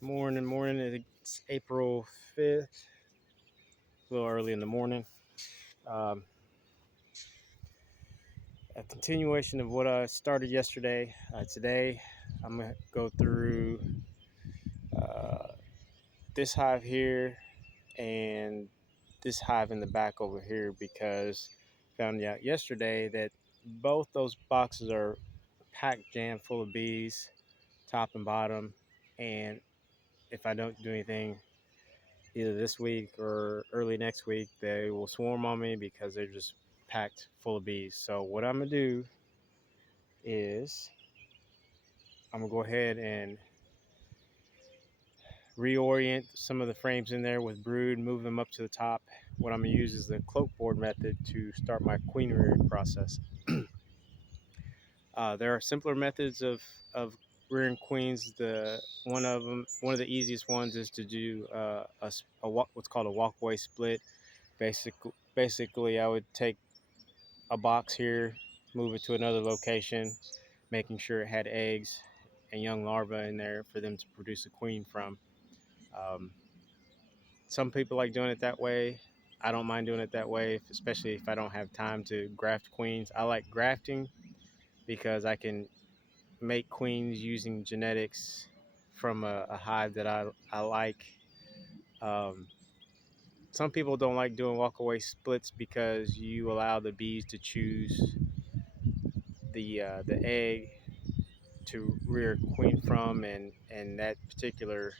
Morning. It's April 5th, a little early in the morning. Um, a continuation of what I started yesterday. Today, I'm going to go through uh, this hive here and this hive in the back over here because I found out yesterday that both those boxes are packed jam full of bees, top and bottom. And if I don't do anything either this week or early next week, they will swarm on me because they're just packed full of bees. So what I'm gonna do is I'm gonna go ahead and reorient some of the frames in there with brood, move them up to the top. What I'm gonna use is the cloak board method to start my queen rearing process. There are simpler methods of rearing queens. One of the easiest ones is to do what's called a walkaway split. Basically, I would take a box here, move it to another location, making sure it had eggs and young larvae in there for them to produce a queen from. Um, some people like doing it that way. I don't mind doing it that way, especially if I don't have time to graft queens. I like grafting because I can make queens using genetics from a hive that I like. Um, some people don't like doing walkaway splits because you allow the bees to choose the egg to rear queen from, and that particular,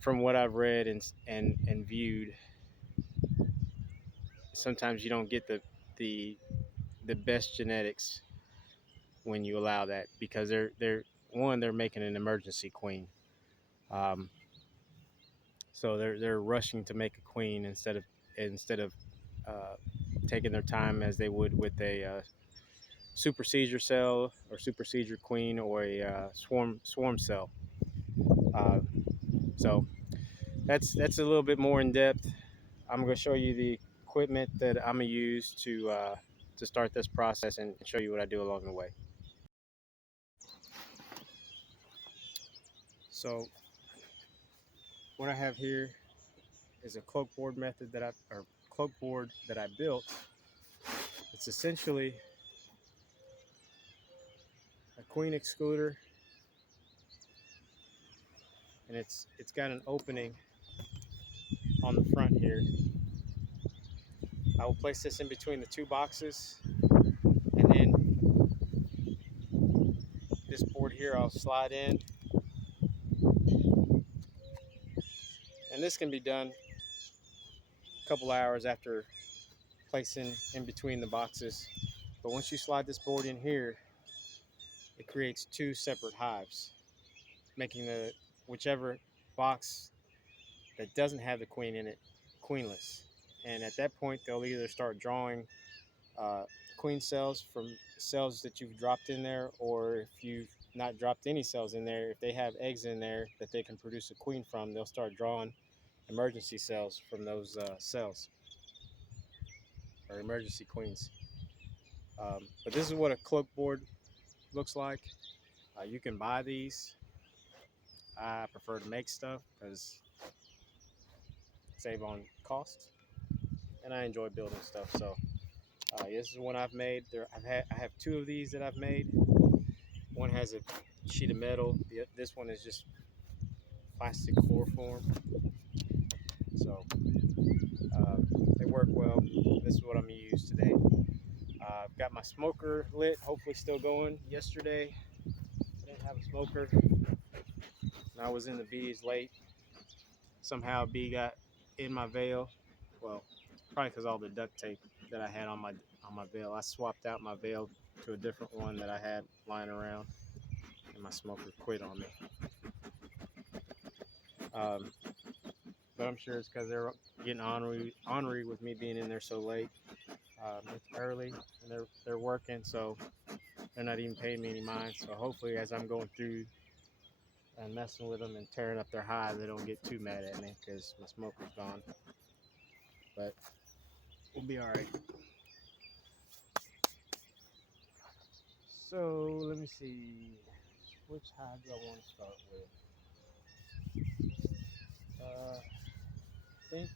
from what I've read and viewed, sometimes you don't get the the best genetics when you allow that because they're making an emergency queen. um, so they're rushing to make a queen instead of uh, taking their time as they would with a super seizure cell or super seizure queen or a swarm cell. uh, so that's a little bit more in depth. I'm going to show you the equipment that I'm going to use to start this process and show you what I do along the way. So what I have here is a cloak board cloak board that I built. It's essentially a queen excluder, and it's got an opening on the front here. I will place this in between the two boxes, and then this board here I'll slide in, and this can be done a couple hours after placing in between the boxes. But once you slide this board in here, it creates two separate hives, making the whichever box that doesn't have the queen in it queenless. And at that point, they'll either start drawing uh, queen cells from cells that you've dropped in there, or if you've not dropped any cells in there, if they have eggs in there that they can produce a queen from, they'll start drawing emergency cells from those cells, or emergency queens. But this is what a cloak board looks like. You can buy these. I prefer to make stuff because save on cost, and I enjoy building stuff. So this is one I've made. I have two of these that I've made. One has a sheet of metal. This one is just plastic chloroform. So uh, they work well. This is what I'm gonna use today. I've got my smoker lit, hopefully still going. Yesterday I didn't have a smoker, and I was in the bees late. Somehow a bee got in my veil. Well, probably because all the duct tape that I had on my veil. I swapped out my veil to a different one that I had lying around, and my smoker quit on me. Um, but I'm sure it's because they're getting ornery with me being in there so late. It's early and they're working, so they're not even paying me any mind. So hopefully, as I'm going through and messing with them and tearing up their hive, they don't get too mad at me because my smoker's gone. But we'll be all right. So let me see, which hive do I want to start with? I think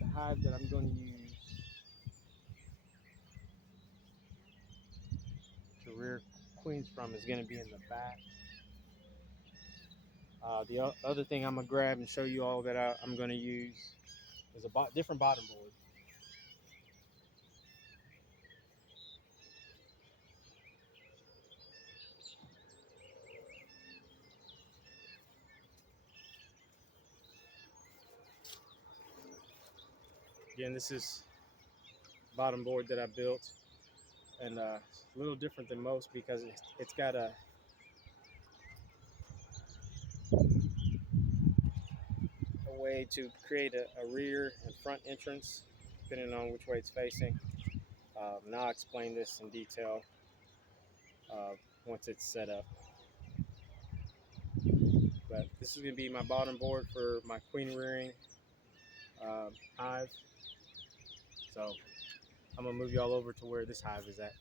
the hive that I'm going to use to rear queens from is going to be in the back. The other thing I'm going to grab and show you all that I'm going to use is a different bottom board. Again, this is bottom board that I built, and it's a little different than most because it's got a way to create a rear and front entrance depending on which way it's facing. And I'll explain this in detail once it's set up. But this is going to be my bottom board for my queen rearing hive. So I'm going to move y'all over to where this hive is at.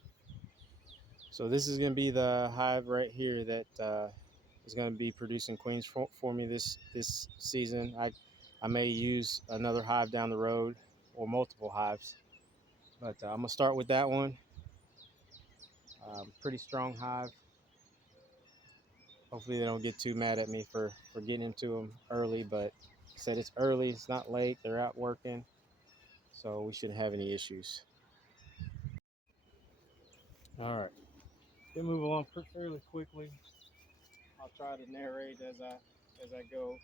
So this is going to be the hive right here that is going to be producing queens for me this season. I may use another hive down the road or multiple hives, but I'm going to start with that one. Pretty strong hive. Hopefully they don't get too mad at me for getting into them early, but I said it's early, it's not late, they're out working, so we shouldn't have any issues. All right, we'll move along fairly quickly. I'll try to narrate as I go.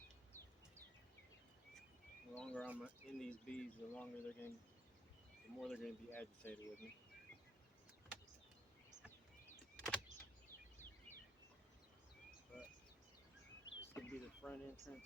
The longer I'm in these bees, the more they're going to be agitated with me. But this will be the front entrance.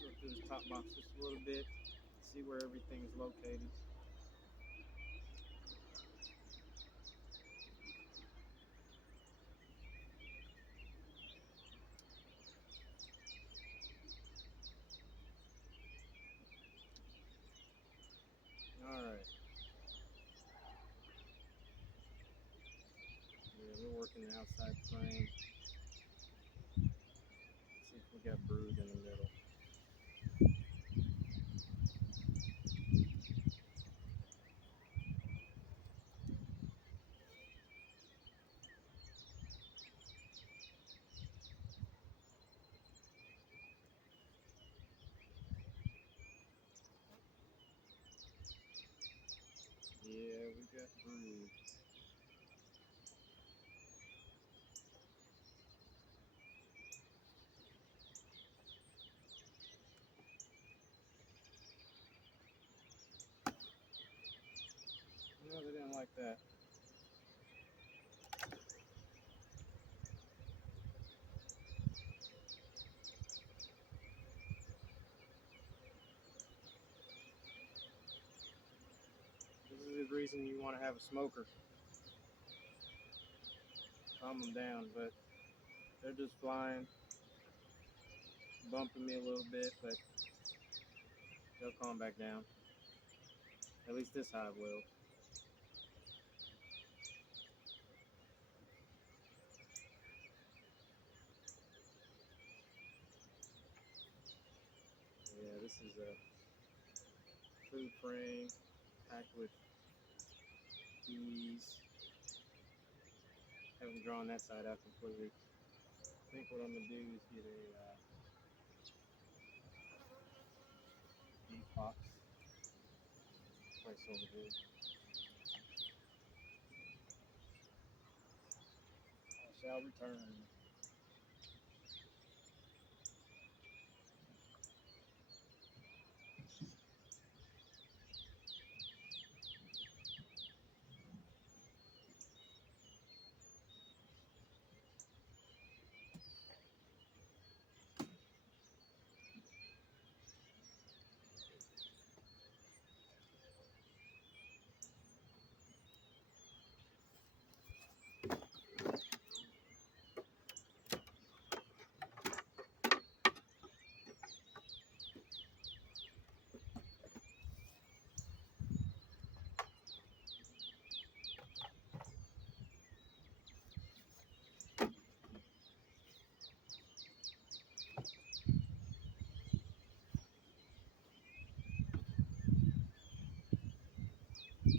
Go through this top box just a little bit, see where everything is located. All right. Yeah, we're working the outside frame. See if we got brood in the middle. Yeah, we got brood. No, they didn't like that. This is the reason you want to have a smoker. Calm them down, but they're just flying, bumping me a little bit, but they'll calm back down. At least this hive will. Yeah, this is a food frame packed with bees. Haven't drawn that side out completely. I think what I'm gonna do is get a bee box place over here. I shall return. Bit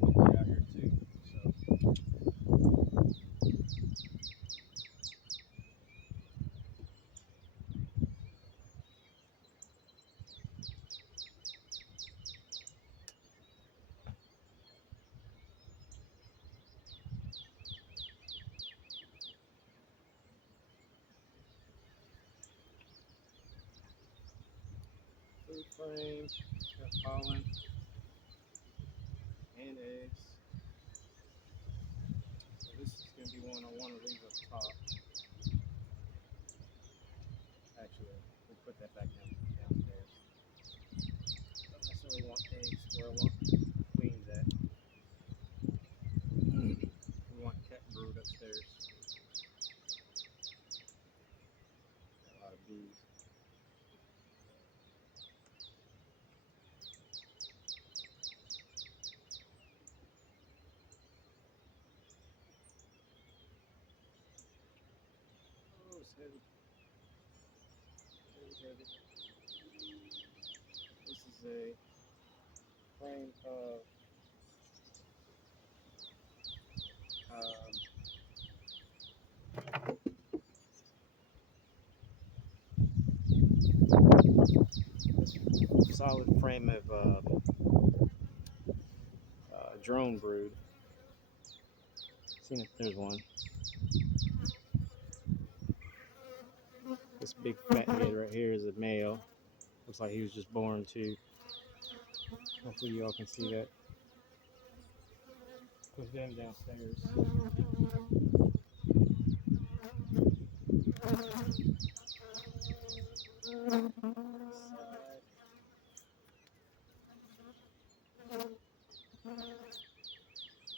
windy out here too, so food frame, got pollen and eggs. So this is going to be one I want to leave up top. Actually, we'll put that back downstairs. Don't necessarily want eggs where I want queens at. We want cat brood upstairs. Got a lot of bees. Oh, it's heavy. Heavy, heavy. This is a frame of solid frame of drone brood. See if there's one. This big fat head right here is a male. Looks like he was just born too. Hopefully y'all can see that. Put them downstairs.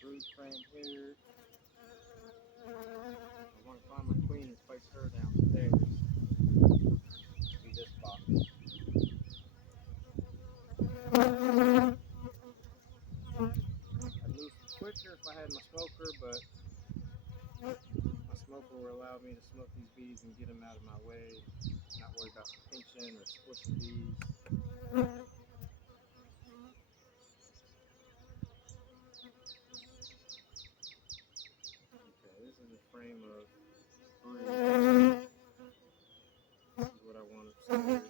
Brood frame here. I want to find my queen and place her downstairs in this box. I'd move quicker if I had my smoker, but my smoker will allow me to smoke these bees and get them out of my way. Not worry about pinching or squishing bees. Okay, this is a frame of brood. This is what I want upstairs.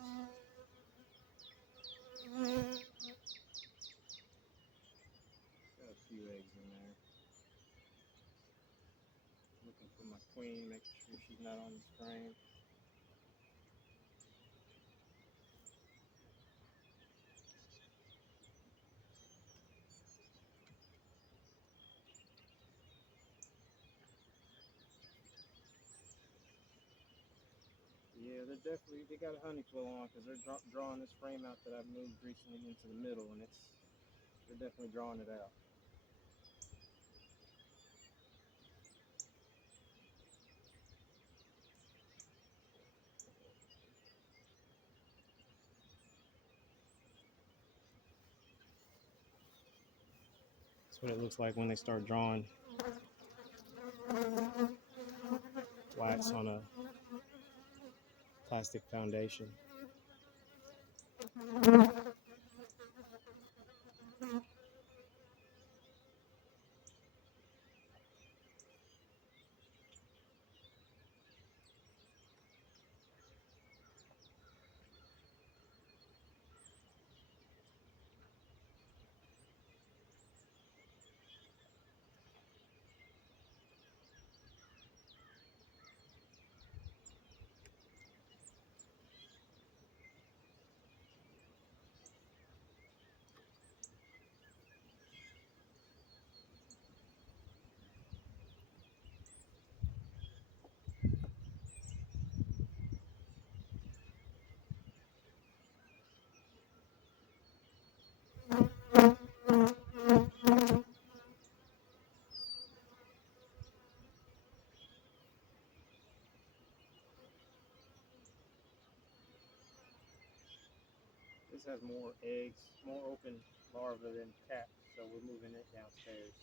Got a few eggs in there. Looking for my queen, making sure she's not on this frame. Yeah, they got a honey flow on because they're drawing this frame out that I've moved recently into the middle, and they're definitely drawing it out. That's what it looks like when they start drawing wax on a plastic foundation. This has more eggs, more open larvae than caps, so we're moving it downstairs.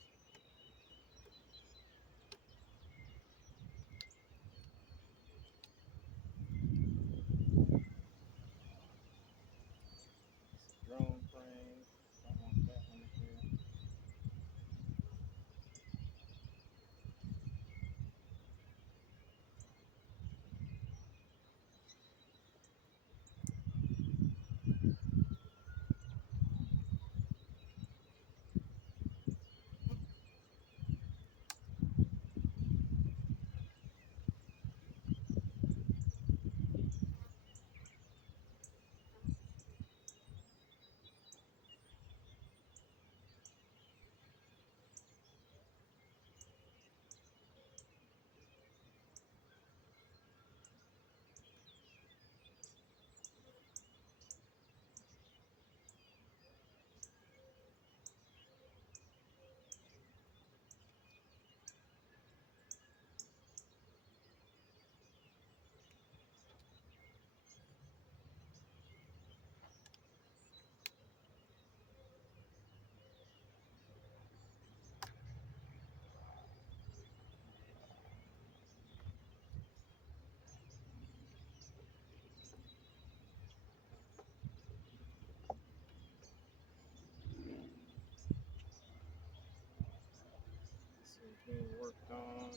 being worked on.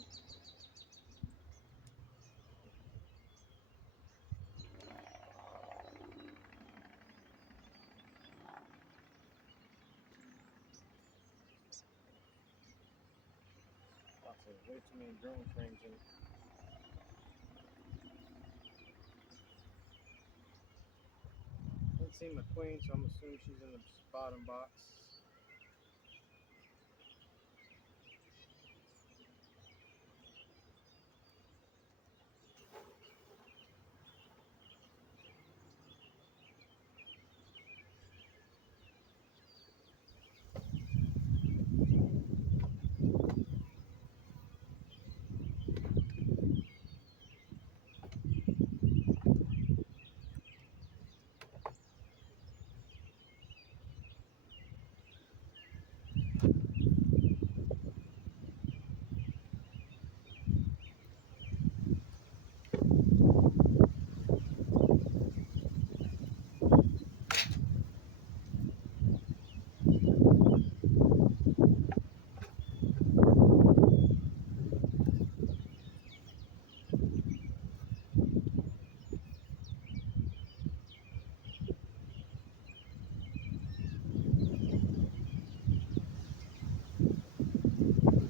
Lots of way too many drone frames in it. Haven't seen my queen, so I'm assuming she's in the bottom box.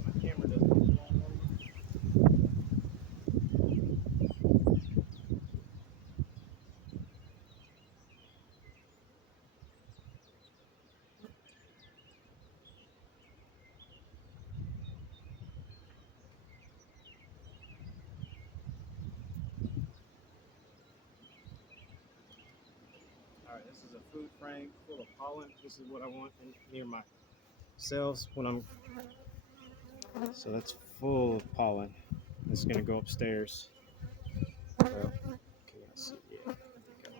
My camera doesn't fall over. Alright, this is a food frame full of pollen. This is what I want near my cells when I'm. So that's full of pollen. It's gonna go upstairs. Well, can you see? Yeah, there we go.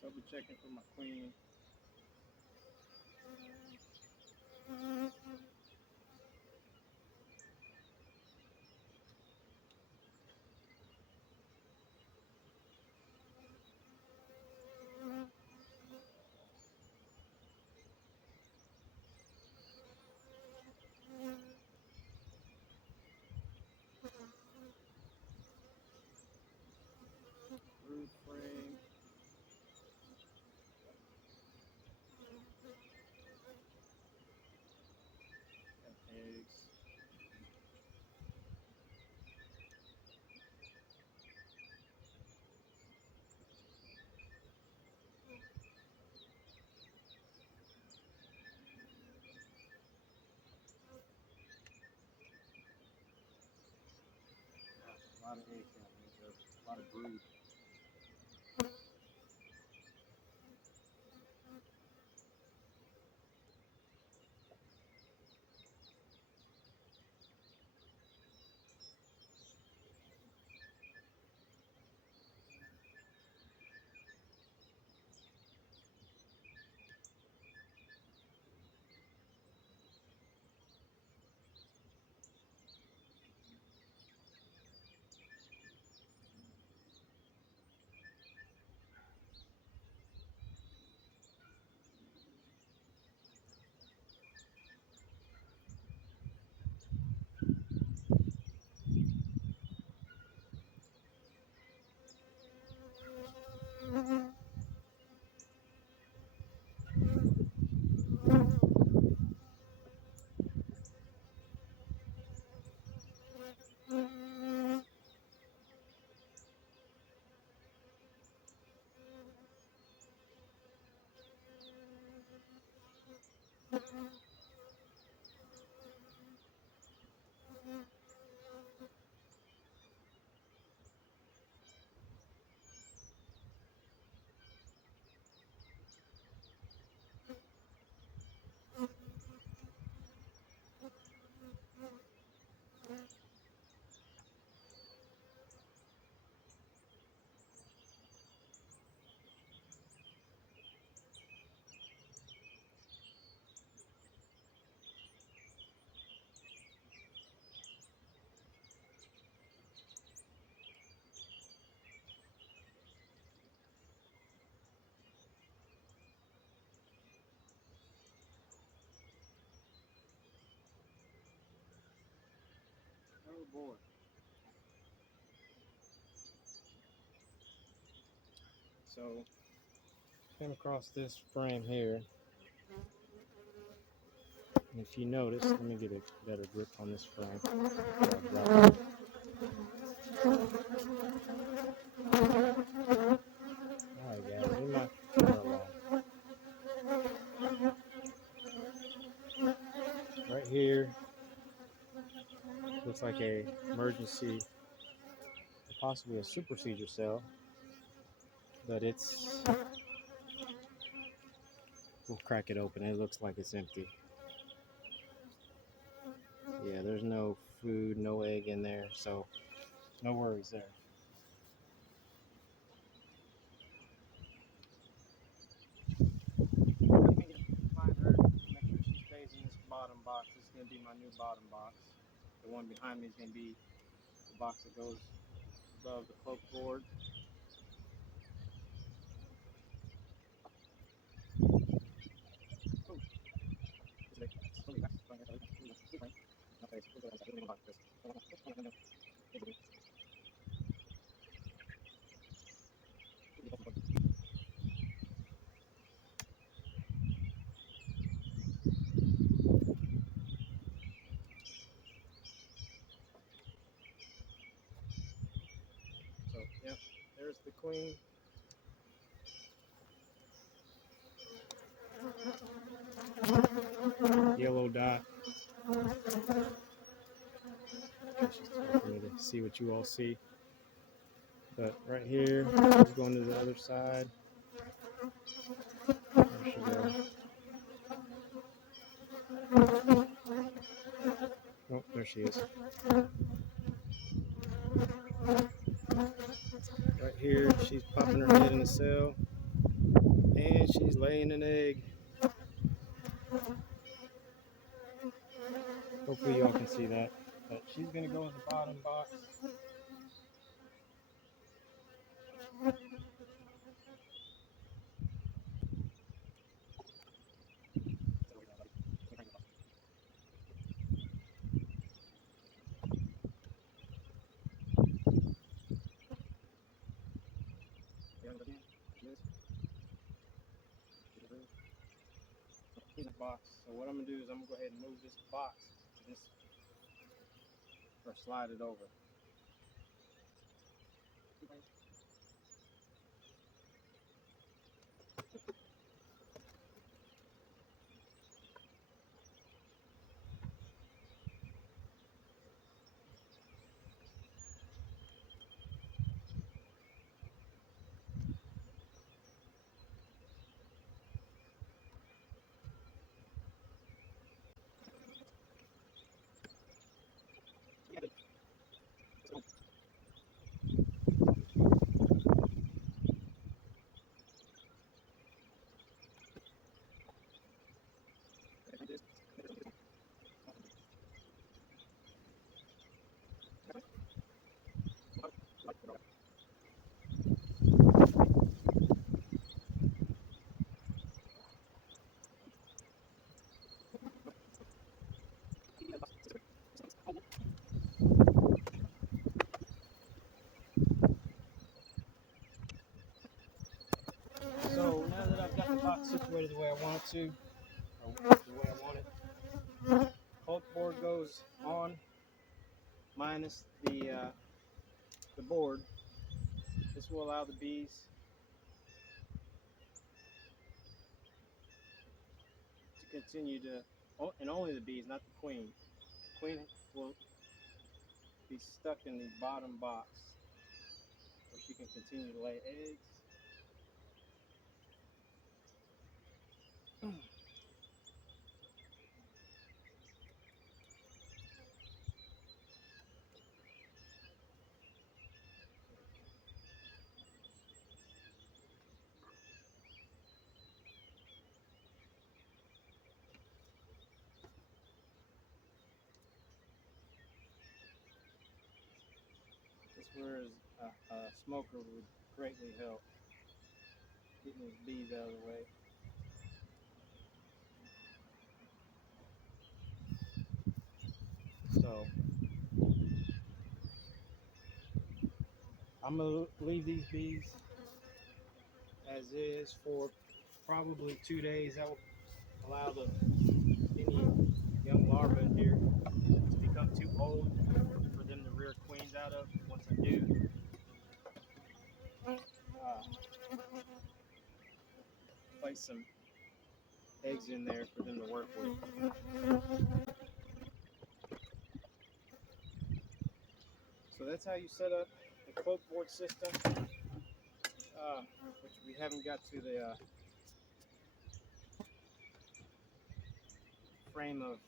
Double checking for my queen. Brood frame. Got eggs. Gosh, a lot of eggs down there. A lot of brood. Oh boy. So came across this frame here. And if you notice, let me get a better grip on this frame. Alright guys, leave my camera alone. Right here looks like a emergency, possibly a super seizure cell, but we'll crack it open. It looks like it's empty. Yeah, there's no food, no egg in there, so no worries there. Find her, make sure she stays in this bottom box. This is going to be my new bottom box. The one behind me is going to be the box that goes above the cloak board. So, yeah, there's the queen. Yellow dot. She's tough for me to see what you all see. But right here, she's going to the other side. There she goes. Oh, there she is. Right here, she's popping her head in the cell. And she's laying an egg. Hopefully y'all can see that. But she's going to go in the bottom box. Box. So what I'm going to do is I'm going to go ahead and move this box to this, or slide it over. So now that I've got the box situated the way I want it to, or the way I want it, Cloak board goes on minus the board. This will allow the bees to continue to, and only the bees, not the queen. The queen will be stuck in the bottom box where she can continue to lay eggs. This where a smoker would greatly help getting these bees out of the way. So I'm gonna leave these bees as is for probably 2 days. That will allow any young larvae in here to become too old for them to rear queens out of. Once I do, place some eggs in there for them to work with. So that's how you set up the cloak board system, which we haven't got to the frame of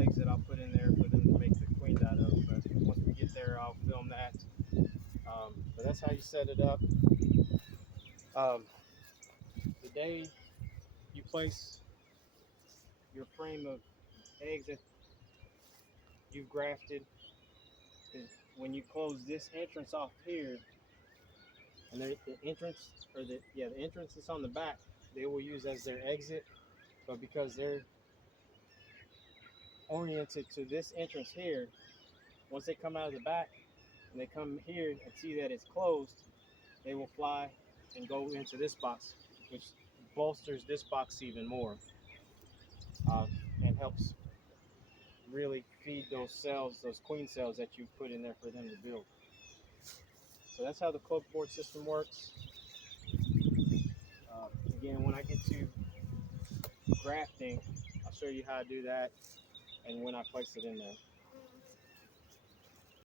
eggs that I'll put in there for them to make the queens out of. But once we get there, I'll film that. But that's how you set it up. The day you place your frame of eggs that you've grafted is when you close this entrance off here, and the entrance, or the entrance that's on the back, they will use as their exit. But because they're oriented to this entrance here, once they come out of the back and they come here and see that it's closed, they will fly and go into this box, which bolsters this box even more, and helps really feed those cells, those queen cells that you put in there for them to build. So that's how the cloak board system works. Again, when I get to grafting, I'll show you how to do that and when I place it in there.